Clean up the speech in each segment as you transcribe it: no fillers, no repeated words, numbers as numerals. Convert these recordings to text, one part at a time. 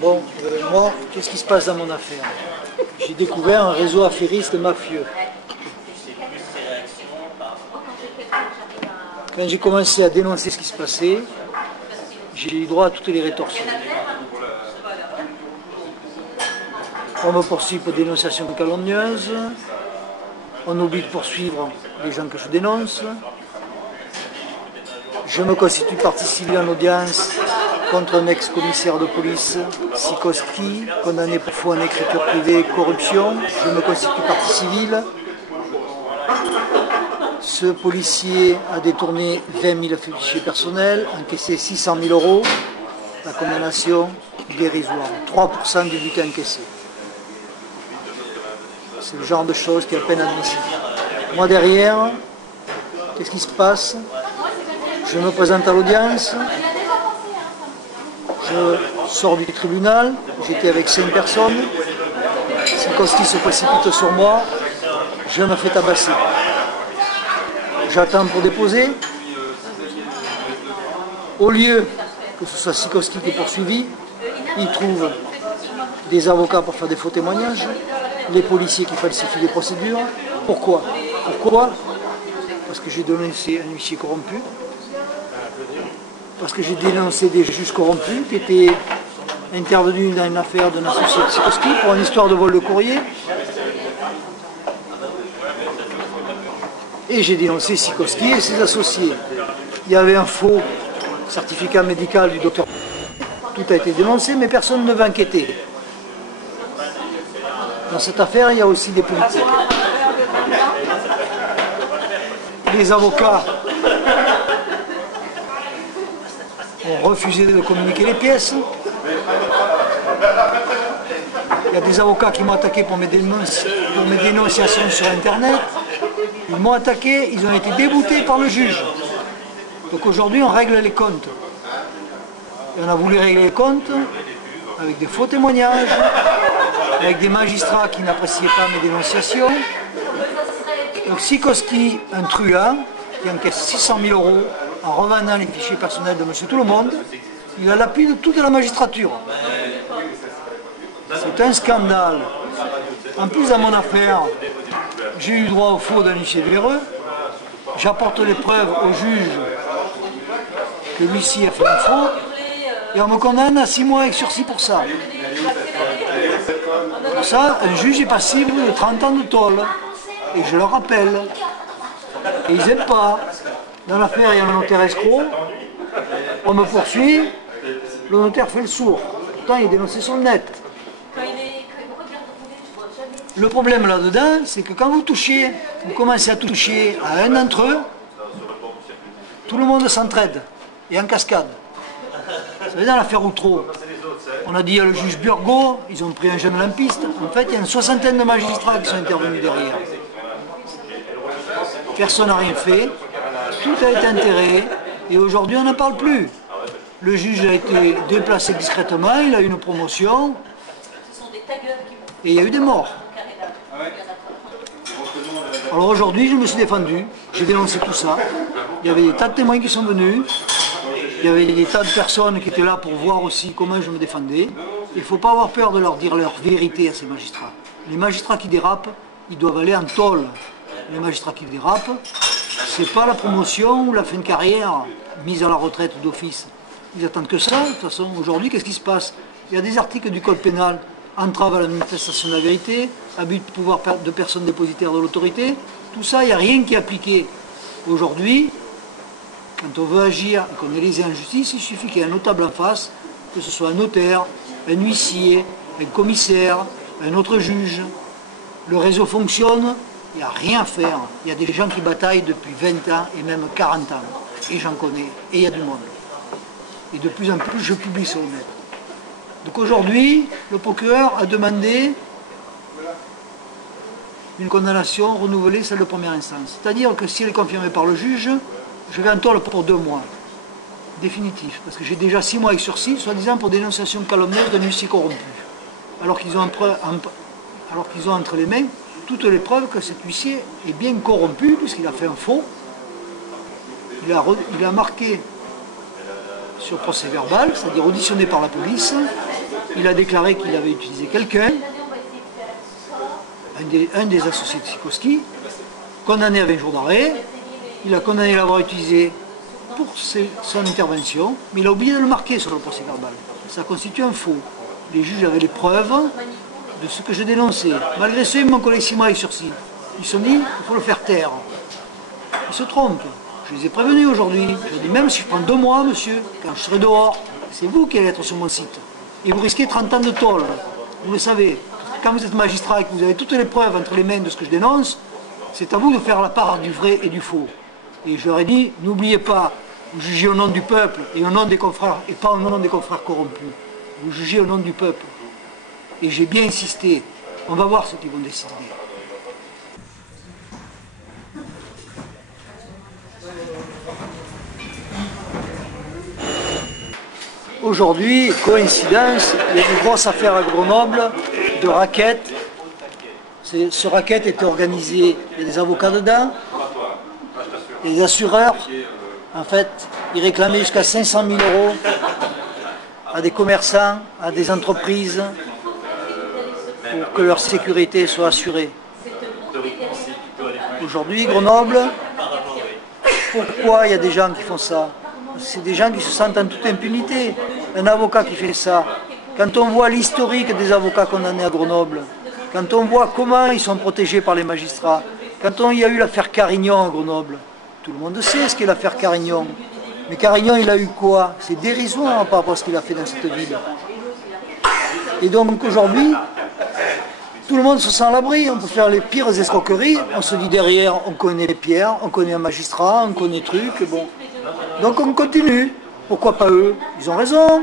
Bon, moi, qu'est-ce qui se passe dans mon affaire? J'ai découvert un réseau affairiste mafieux. Quand j'ai commencé à dénoncer ce qui se passait, j'ai eu droit à toutes les rétorsions. On me poursuit pour dénonciation calomnieuse, on oublie de poursuivre les gens que je dénonce. Je me constitue partie civile en audience contre un ex-commissaire de police, Sikoski, condamné pour faux en écriture privée et corruption. Je me constitue partie civile. Ce policier a détourné 20 000 fichiers personnels, encaissé 600 000 €. La condamnation dérisoire, 3% du butin encaissé. C'est le genre de choses qui est à peine admissible. Moi derrière, qu'est-ce qui se passe? Je me présente à l'audience, je sors du tribunal, j'étais avec 5 personnes, Sikoski se précipite sur moi, je me fais tabasser. J'attends pour déposer. Au lieu que ce soit Sikoski qui est poursuivi, il trouve des avocats pour faire des faux témoignages, les policiers qui falsifient les procédures. Pourquoi? Parce que j'ai dénoncé un huissier corrompu, parce que j'ai dénoncé des juges corrompus qui étaient intervenus dans une affaire d'un associé de Sikoski pour une histoire de vol de courrier. Et j'ai dénoncé Sikoski et ses associés. Il y avait un faux certificat médical du docteur. Tout a été dénoncé, mais personne ne va enquêter. Dans cette affaire, il y a aussi des politiques. Les avocats ont refusé de communiquer les pièces. Il y a des avocats qui m'ont attaqué pour mes dénonciations sur Internet. Ils m'ont attaqué, ils ont été déboutés par le juge. Donc aujourd'hui, on règle les comptes. Et on a voulu régler les comptes avec des faux témoignages, avec des magistrats qui n'appréciaient pas mes dénonciations. Donc Sikoski, un truand, qui encaisse 600 000 € en revendant les fichiers personnels de Monsieur Tout-le-Monde, il a l'appui de toute la magistrature. C'est un scandale. En plus, dans mon affaire, j'ai eu droit au faux d'un huissier véreux. J'apporte les preuves au juge que l'huissier a fait un faux et on me condamne à 6 mois avec sursis pour ça. Pour ça, un juge est passible de 30 ans de tôle. Et je le rappelle. Et ils n'aiment pas. Dans l'affaire, il y a un notaire escroc. On me poursuit. Le notaire fait le sourd. Pourtant, il est dénoncé sur le net. Le problème là-dedans, c'est que quand vous commencez à toucher à un d'entre eux, tout le monde s'entraide, et en cascade. Vous savez, dans l'affaire Outreau, on a dit il y a le juge Burgot, ils ont pris un jeune lampiste. En fait, il y a une soixantaine de magistrats qui sont intervenus derrière. Personne n'a rien fait, tout a été enterré, et aujourd'hui on n'en parle plus. Le juge a été déplacé discrètement, il a eu une promotion, et il y a eu des morts. Alors aujourd'hui, je me suis défendu, j'ai dénoncé tout ça. Il y avait des tas de témoins qui sont venus, il y avait des tas de personnes qui étaient là pour voir aussi comment je me défendais. Il ne faut pas avoir peur de leur dire leur vérité à ces magistrats. Les magistrats qui dérapent, ils doivent aller en tôle. Les magistrats qui dérapent, c'est pas la promotion ou la fin de carrière mise à la retraite d'office. Ils attendent que ça. De toute façon, aujourd'hui, qu'est-ce qui se passe? Il y a des articles du code pénal, entrave à la manifestation de la vérité, abus de pouvoir de personnes dépositaires de l'autorité. Tout ça, il n'y a rien qui est appliqué. Aujourd'hui, quand on veut agir et qu'on est lésé en justice, il suffit qu'il y ait un notable en face, que ce soit un notaire, un huissier, un commissaire, un autre juge. Le réseau fonctionne, il n'y a rien à faire. Il y a des gens qui bataillent depuis 20 ans et même 40 ans. Et j'en connais, et il y a du monde. Et de plus en plus, je publie sur le net. Donc aujourd'hui, le procureur a demandé une condamnation renouvelée, celle de première instance. C'est-à-dire que si elle est confirmée par le juge, je vais en tôle pour 2 mois. Définitif. Parce que j'ai déjà 6 mois avec sursis, soi-disant pour dénonciation calomnieuse d'un huissier corrompu. Alors qu'ils ont entre les mains toutes les preuves que cet huissier est bien corrompu, puisqu'il a fait un faux. Il a marqué sur procès verbal, c'est-à-dire auditionné par la police, il a déclaré qu'il avait utilisé quelqu'un, un des associés de Sikowski, condamné à 20 jours d'arrêt. Il a condamné à l'avoir utilisé pour son intervention, mais il a oublié de le marquer sur le procès verbal. Ça constitue un faux. Les juges avaient les preuves de ce que je dénonçais. Malgré ça, ils m'ont collé 6 mois avec sursis. Ils se sont dit, il faut le faire taire. Ils se trompent. Je les ai prévenus aujourd'hui. Je leur ai dit, même si je prends 2 mois, monsieur, quand je serai dehors, c'est vous qui allez être sur mon site. Et vous risquez 30 ans de tôle. Vous le savez. Quand vous êtes magistrat et que vous avez toutes les preuves entre les mains de ce que je dénonce, c'est à vous de faire la part du vrai et du faux. Et je leur ai dit, n'oubliez pas, vous jugez au nom du peuple et au nom des confrères, et pas au nom des confrères corrompus. Vous jugez au nom du peuple. Et j'ai bien insisté. On va voir ce qu'ils vont décider. Aujourd'hui, coïncidence, il y a une grosse affaire à Grenoble de racket. Ce racket était organisé, il y a des avocats dedans, et des assureurs. En fait, ils réclamaient jusqu'à 500 000 € à des commerçants, à des entreprises, pour que leur sécurité soit assurée. Aujourd'hui, Grenoble, pourquoi il y a des gens qui font ça? C'est des gens qui se sentent en toute impunité. Un avocat qui fait ça, quand on voit l'historique des avocats condamnés à Grenoble, quand on voit comment ils sont protégés par les magistrats, quand il y a eu l'affaire Carignon à Grenoble, tout le monde sait ce qu'est l'affaire Carignon. Mais Carignon, il a eu quoi? C'est dérisoire par rapport à ce qu'il a fait dans cette ville. Et donc aujourd'hui, tout le monde se sent à l'abri. On peut faire les pires escroqueries. On se dit derrière, on connaît les pierres, on connaît un magistrat, on connaît trucs. Bon. Donc on continue. Pourquoi pas eux? Ils ont raison.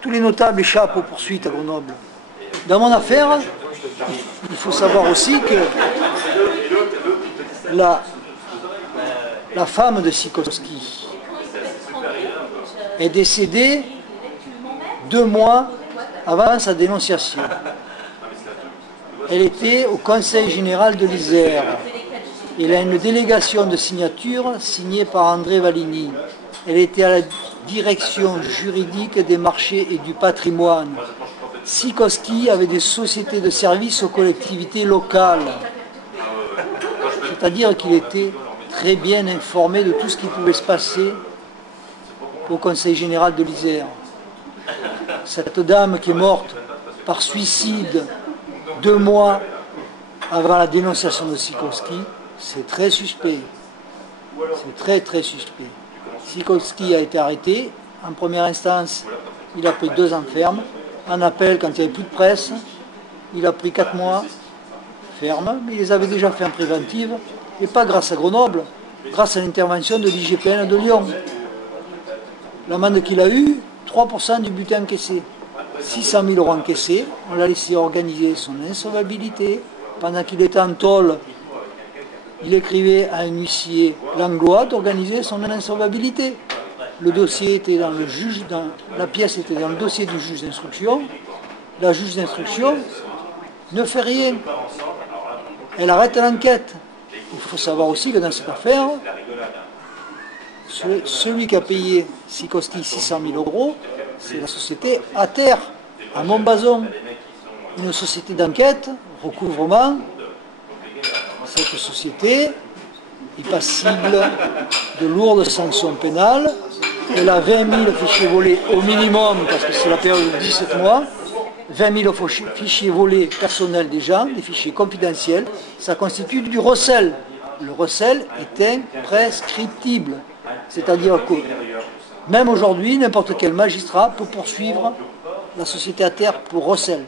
Tous les notables échappent aux poursuites à Grenoble. Dans mon affaire, il faut savoir aussi que la femme de Sikowski est décédée 2 mois avant sa dénonciation. Elle était au Conseil général de l'Isère. Elle a une délégation de signature signée par André Valigny. Elle était à la direction juridique des marchés et du patrimoine. Sikowski avait des sociétés de services aux collectivités locales. C'est-à-dire qu'il était très bien informé de tout ce qui pouvait se passer au Conseil général de l'Isère. Cette dame qui est morte par suicide 2 mois avant la dénonciation de Sikowski, c'est très suspect. C'est très très suspect. Sikowski a été arrêté. En première instance, il a pris 2 ans ferme. En appel, quand il n'y avait plus de presse, il a pris 4 mois ferme, mais il les avait déjà fait en préventive, et pas grâce à Grenoble, grâce à l'intervention de l'IGPN de Lyon. L'amende qu'il a eue, 3% du butin encaissé. 600 000 € encaissés, on l'a laissé organiser son insolvabilité. Pendant qu'il était en tôle, il écrivait à un huissier langlois d'organiser son insolvabilité. Le dossier était dans le juge, la pièce était dans le dossier du juge d'instruction. La juge d'instruction ne fait rien. Elle arrête l'enquête. Il faut savoir aussi que dans cette affaire, celui qui a payé Sikowski 600 000 €, c'est la société ATER, à Montbazon. Une société d'enquête, recouvrement. Cette société est passible de lourdes sanctions pénales. Elle a 20 000 fichiers volés au minimum, parce que c'est la période de 17 mois. 20 000 fichiers volés personnels des gens, des fichiers confidentiels. Ça constitue du recel. Le recel est imprescriptible. C'est-à-dire que même aujourd'hui, n'importe quel magistrat peut poursuivre la société ATER pour recel.